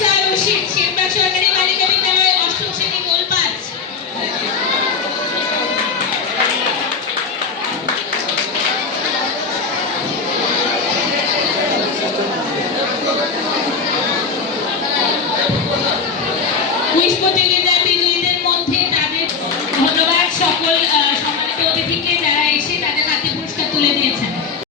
Sarushin, Shilpa Chaudhary Malikari.